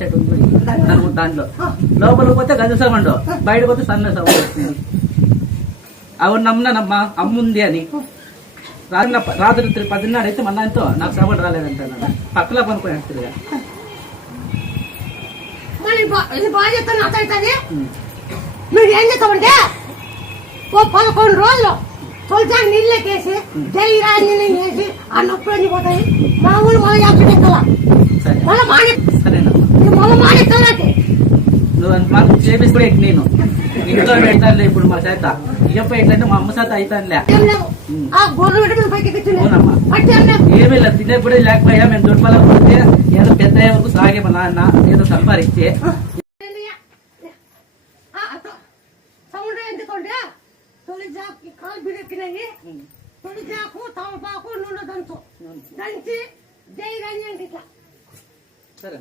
చెట్టు ఉంది దాంట్లో లోపలికి పోతే గజ సౌండ్, బయటకు పోతే సన్న సౌండ్ వస్తుంది. అవును నమ్మనమ్మా అమ్ముంది అని. రాత్రి 10:30 అయితే మళ్ళీ నాకు సౌండ్ రాలేదంట. పక్కలో పనుకొని తిరిగా మీరు ఏం చేస్తామంటే 11 రోజులు తొలిసారి నీళ్ళకేసి జైరాజీ వేసి ఆ నొప్పులు పోతాయి. మామూలు మళ్ళీ ఎక్కడెక్కలా మళ్ళీ మానేస్తానంటే నువ్వు చేపిస్తే నేను ఇంట్లో పెడతానులే. ఇప్పుడు మా చేత ఇయ్యప్ప ఏంటంటే మా అమ్మ చేత అవుతానులే. ఏమీ లేదు, తినేప్పుడు లేకపోయా మేము దొడ్పలకు పోతే ఏదో పెద్ద వరకు సాగే మా నాన్న ఏదో సంపాదించే తొలిజాకు కాలు బిడెక్కినాయి. తొలిజాకు తమపాకు నూనె దంచు దంచి జై రంజండి ఇట్లా. సరే.